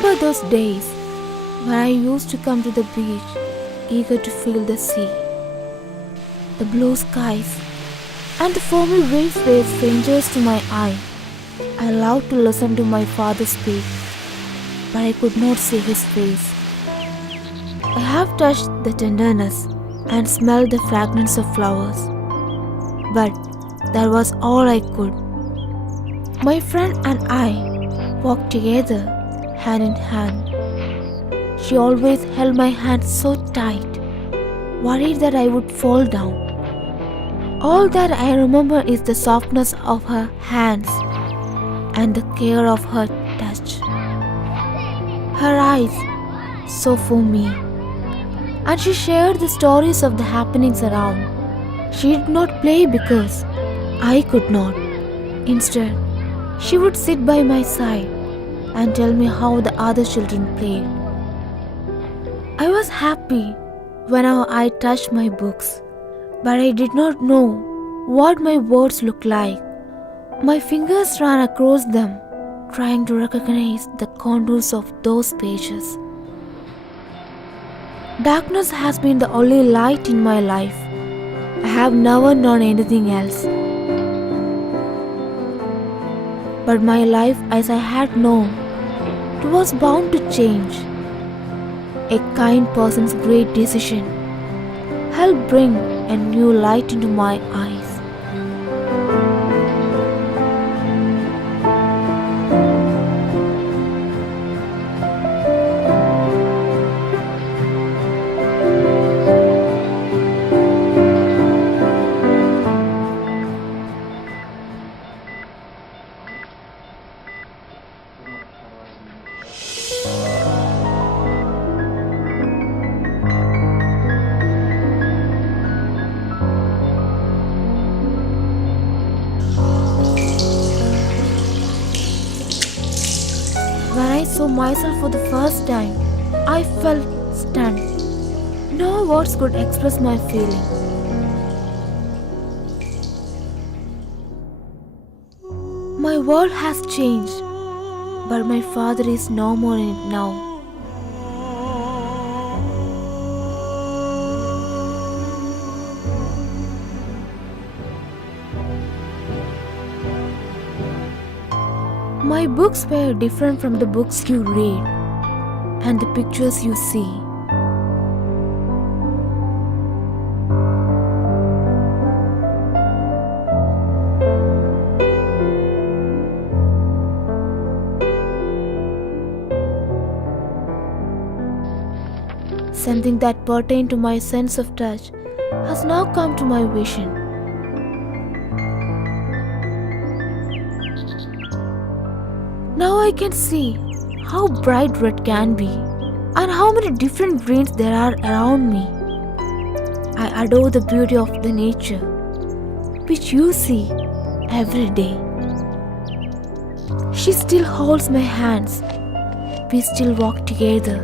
remember those days when I used to come to the beach, eager to feel the sea, the blue skies, and the foamy waves were strangers to my eye. I loved to listen to my father speak, but I could not see his face. I have touched the tenderness and smelled the fragrance of flowers, but that was all I could. My friend and I walked together, hand in hand. She always held my hand so tight, worried that I would fall down. All that I remember is the softness of her hands and the care of her touch. Her eyes, so for me, and she shared the stories of the happenings around. She did not play because I could not. Instead, she would sit by my side and tell me how the other children played. I was happy whenever I touched my books, but I did not know what my words looked like. My fingers ran across them, trying to recognize the contours of those pages. Darkness has been the only light in my life. I have never known anything else. But my life as I had known, it was bound to change. A kind person's great decision helped bring a new light into my eyes. When I saw myself for the first time, I felt stunned. No words could express my feeling. My world has changed, but my father is no more in it now. My books were different from the books you read and the pictures you see. Something that pertained to my sense of touch has now come to my vision. Now I can see how bright red can be and how many different greens there are around me. I adore the beauty of the nature, which you see every day. She still holds my hands. We still walk together.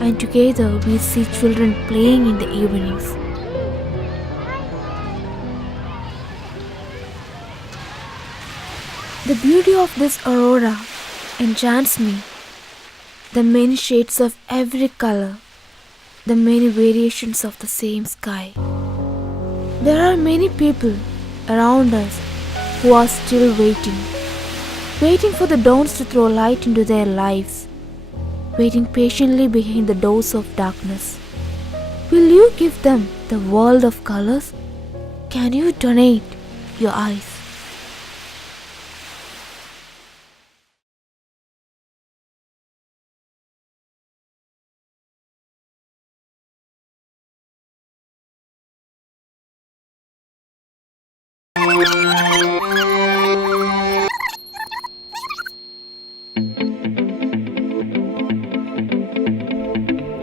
And together we see children playing in the evenings. The beauty of this aurora enchants me. The many shades of every color, the many variations of the same sky. There are many people around us who are still waiting for the dawns to throw light into their lives, waiting patiently behind the doors of darkness. Will you give them the world of colors? Can you donate your eyes?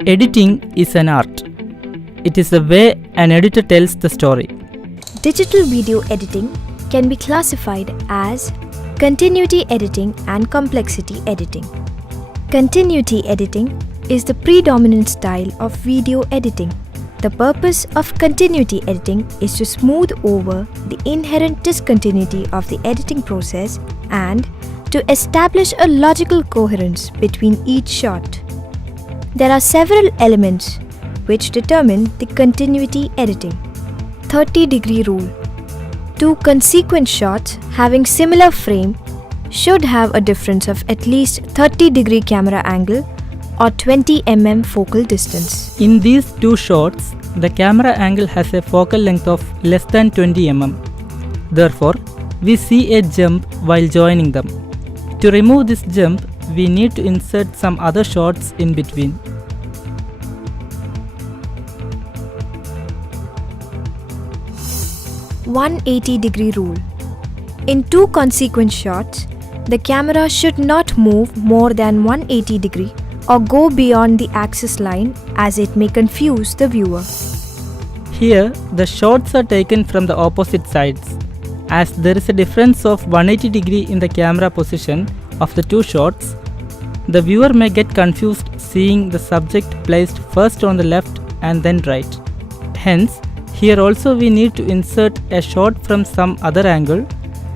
Editing is an art. It is the way an editor tells the story. Digital video editing can be classified as continuity editing and complexity editing. Continuity editing is the predominant style of video editing. The purpose of continuity editing is to smooth over the inherent discontinuity of the editing process and to establish a logical coherence between each shot. There are several elements which determine the continuity editing. 30-degree rule. Two consequent shots having similar frame should have a difference of at least 30-degree camera angle or 20 mm focal distance. In these two shots, the camera angle has a focal length of less than 20 mm. Therefore, we see a jump while joining them. To remove this jump, we need to insert some other shots in between. "180-degree rule. In two consequent shots, the camera should not move more than 180 degree or go beyond the axis line, as it may confuse the viewer. Here, the shots are taken from the opposite sides. As there is a difference of 180 degree in the camera position of the two shots, the viewer may get confused seeing the subject placed first on the left and then right. Hence, here also we need to insert a shot from some other angle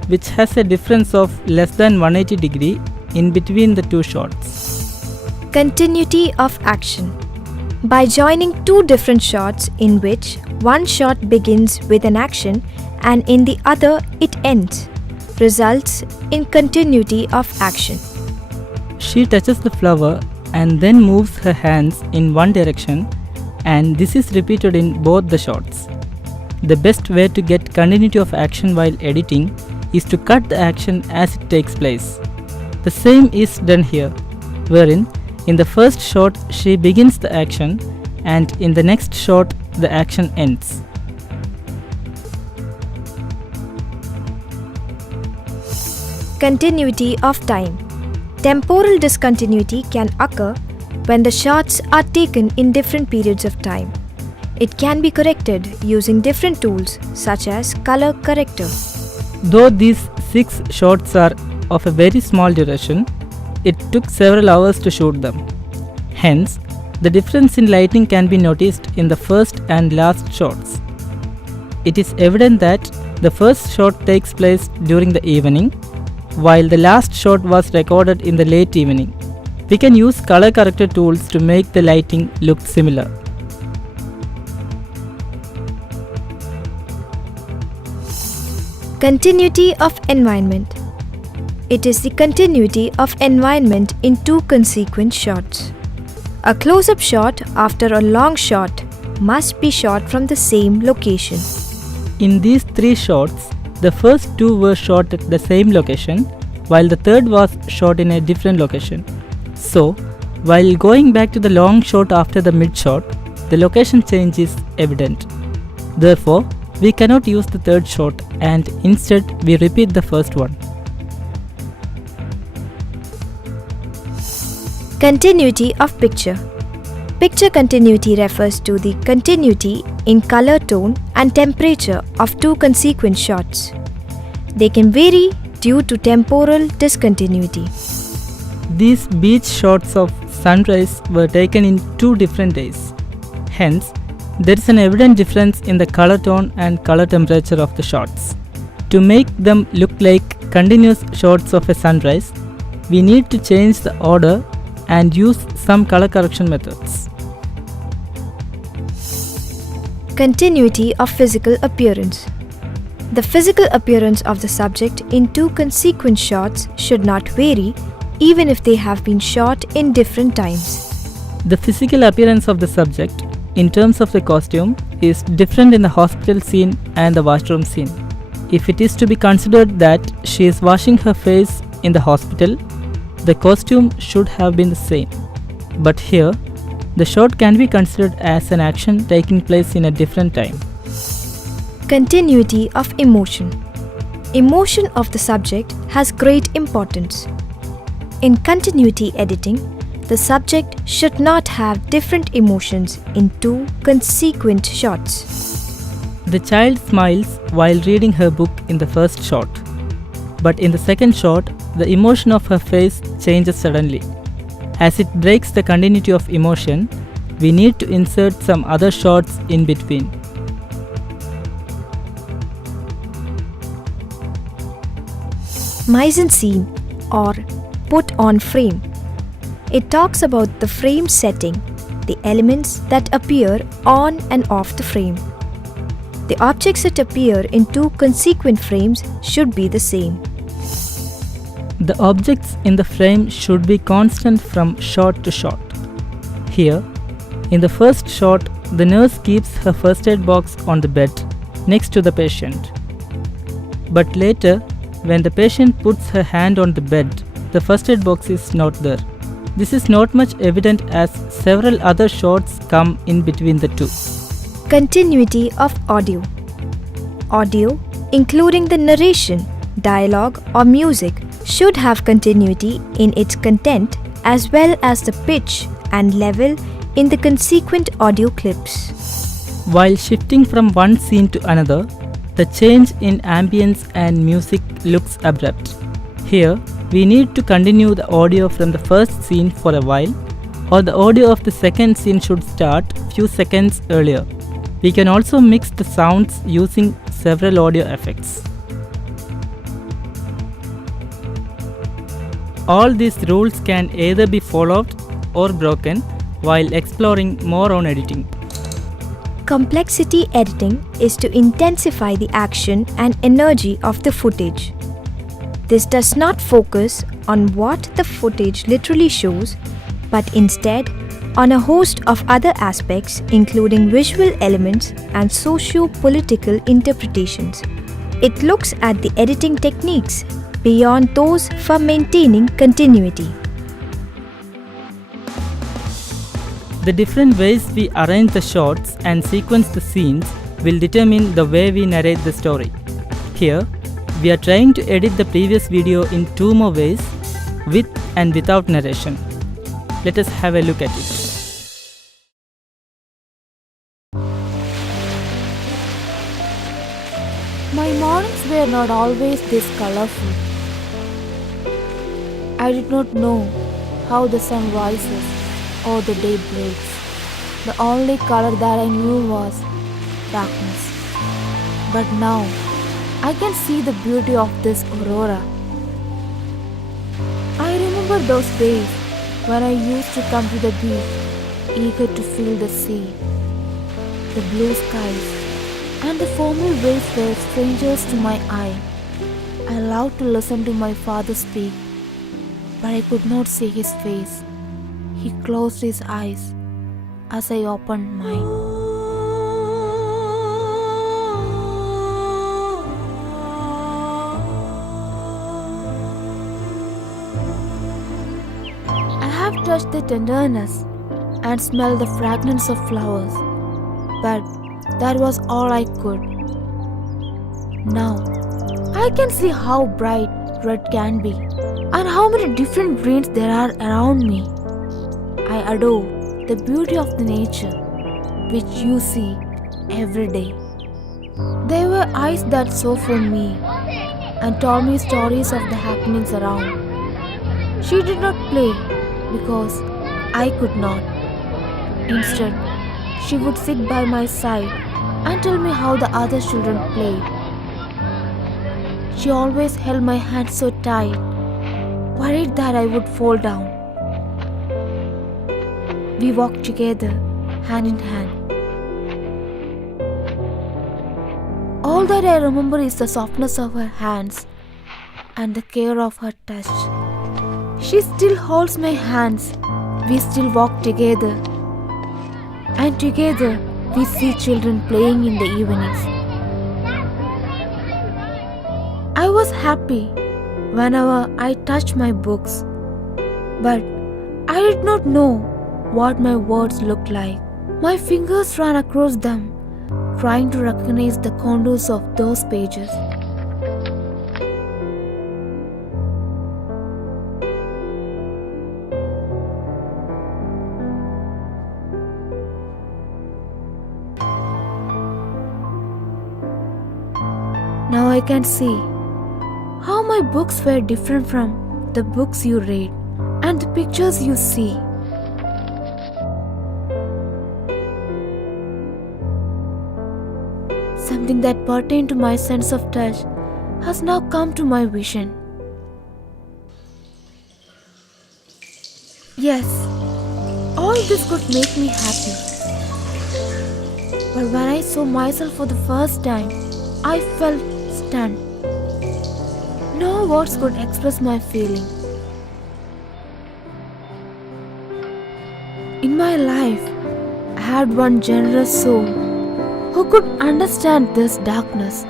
which has a difference of less than 180 degree in between the two shots. Continuity of action. By joining two different shots in which one shot begins with an action and in the other it ends, results in continuity of action. She touches the flower and then moves her hands in one direction, and this is repeated in both the shots. The best way to get continuity of action while editing is to cut the action as it takes place. The same is done here, wherein in the first shot she begins the action and in the next shot the action ends. Continuity of time. Temporal discontinuity can occur when the shots are taken in different periods of time. It can be corrected using different tools such as color corrector. Though these 6 shots are of a very small duration, it took several hours to shoot them. Hence, the difference in lighting can be noticed in the first and last shots. It is evident that the first shot takes place during the evening, while the last shot was recorded in the late evening. We can use color corrector tools to make the lighting look similar. Continuity of environment. It is the continuity of environment in two consequent shots. A close-up shot after a long shot must be shot from the same location. In these 3 shots, the first 2 were shot at the same location, while the third was shot in a different location. So, while going back to the long shot after the mid shot, the location change is evident. Therefore, we cannot use the third shot and instead we repeat the first one. Continuity of picture. Picture continuity refers to the continuity in color tone and temperature of two consequent shots. They can vary due to temporal discontinuity. These beach shots of sunrise were taken in 2 different days. Hence, there is an evident difference in the color tone and color temperature of the shots. To make them look like continuous shots of a sunrise, we need to change the order and use some color correction methods. Continuity of physical appearance. The physical appearance of the subject in two consequent shots should not vary even if they have been shot in different times. The physical appearance of the subject in terms of the costume is different in the hospital scene and the washroom scene. If it is to be considered that she is washing her face in the hospital, the costume should have been the same. But here, the shot can be considered as an action taking place in a different time. Continuity of emotion. Emotion of the subject has great importance. In continuity editing, the subject should not have different emotions in two consequent shots. The child smiles while reading her book in the first shot, but in the second shot, the emotion of her face changes suddenly. As it breaks the continuity of emotion, we need to insert some other shots in between. Mise-en-scene. or put on frame. It talks about the frame setting, the elements that appear on and off the frame. The objects that appear in two consequent frames should be the same. The objects in the frame should be constant from shot to shot. Here, in the first shot, the nurse keeps her first aid box on the bed next to the patient. But later, when the patient puts her hand on the bed, the first aid box is not there. This is not much evident as several other shots come in between the two. Continuity of audio. Audio, including the narration, dialogue, or music, should have continuity in its content as well as the pitch and level in the consequent audio clips. While shifting from one scene to another, the change in ambience and music looks abrupt. Here, we need to continue the audio from the first scene for a while, or the audio of the second scene should start few seconds earlier. We can also mix the sounds using several audio effects. All these rules can either be followed or broken while exploring more on editing. Complexity editing is to intensify the action and energy of the footage. This does not focus on what the footage literally shows, but instead on a host of other aspects including visual elements and socio-political interpretations. It looks at the editing techniques beyond those for maintaining continuity. The different ways we arrange the shots and sequence the scenes will determine the way we narrate the story. Here, we are trying to edit the previous video in two more ways, with and without narration. Let us have a look at it. My mornings were not always this colorful. I did not know how the sun rises or the day breaks. The only color that I knew was darkness. But now, I can see the beauty of this aurora. I remember those days when I used to come to the beach, eager to feel the sea. The blue skies and the foamy waves were strangers to my eye. I loved to listen to my father speak, but I could not see his face. He closed his eyes as I opened mine. I have touched the tenderness and smelled the fragrance of flowers, but that was all I could. Now, I can see how bright red can be and how many different greens there are around me. I adore the beauty of the nature which you see every day. There were eyes that saw for me and told me stories of the happenings around. She did not play because I could not. Instead, she would sit by my side and tell me how the other children played. She always held my hand so tight, worried that I would fall down. We walked together, hand in hand. All that I remember is the softness of her hands and the care of her touch. She still holds my hands. We still walk together. And together we see children playing in the evenings. I was happy whenever I touched my books, but I did not know what my words looked like. My fingers ran across them, trying to recognize the contours of those pages. Now I can see how my books were different from the books you read and the pictures you see. Something that pertained to my sense of touch has now come to my vision. Yes, all this could make me happy. But when I saw myself for the first time, I felt stunned. No words could express my feeling. In my life, I had one generous soul who could understand this darkness.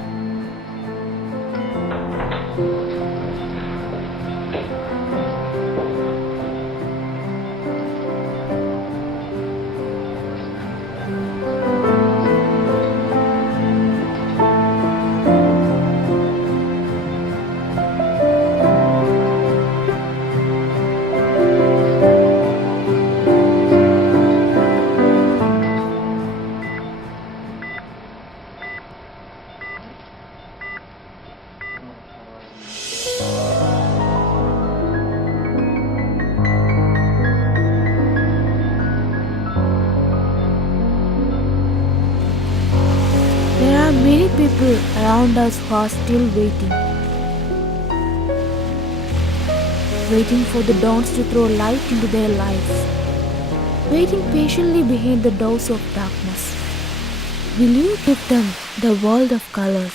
There are many people around us who are still waiting for the dawns to throw light into their lives, waiting patiently behind the doors of darkness. Will you give them the world of colors?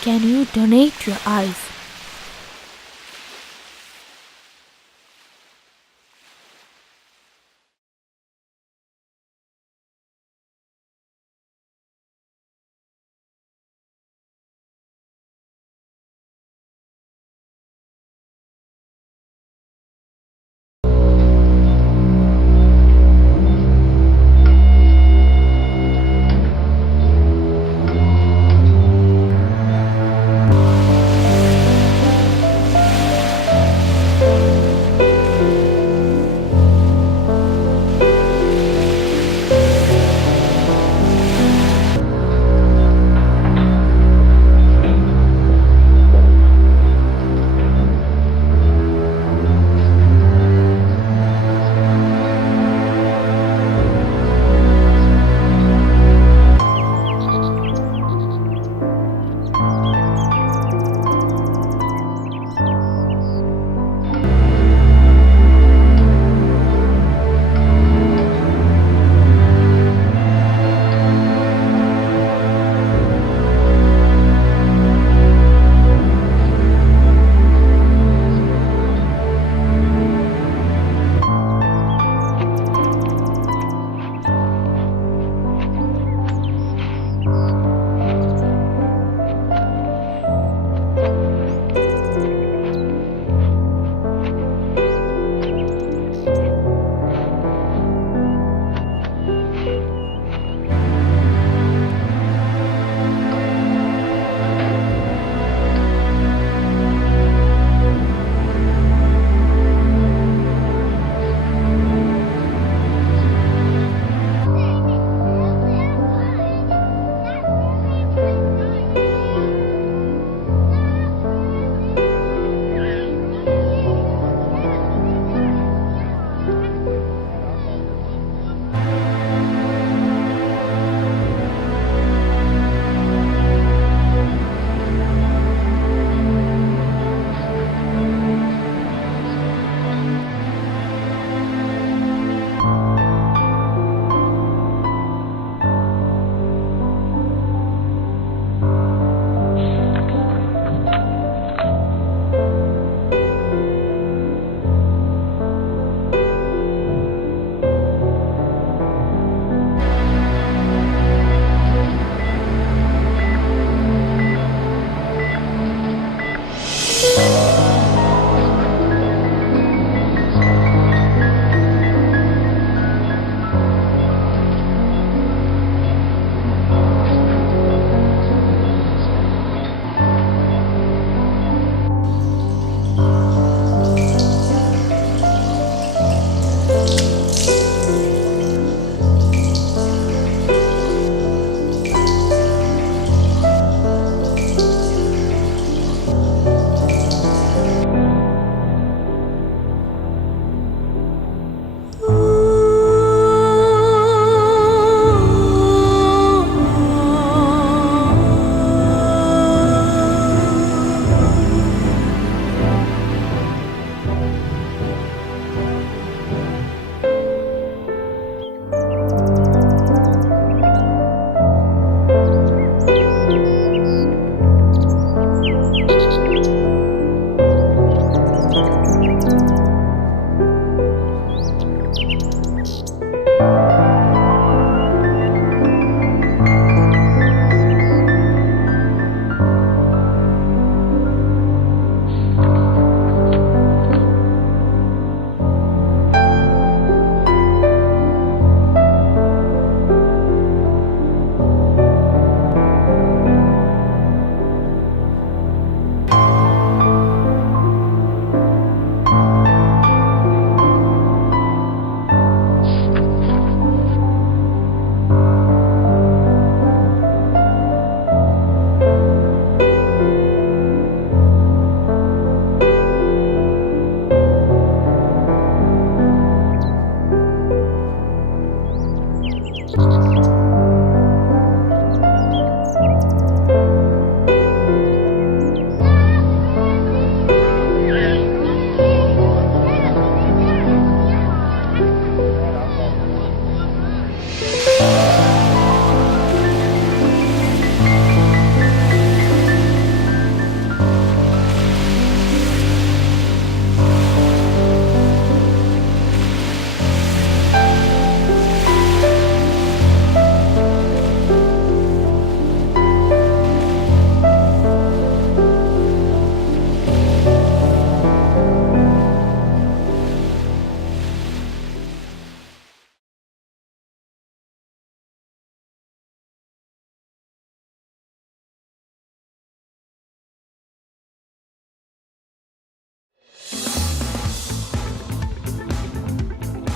Can you donate your eyes?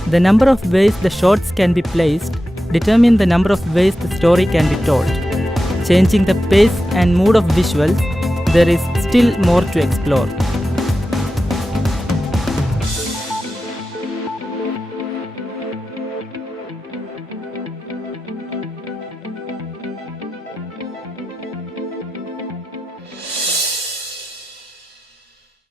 The number of ways the shots can be placed determine the number of ways the story can be told. Changing the pace and mood of visuals, there is still more to explore.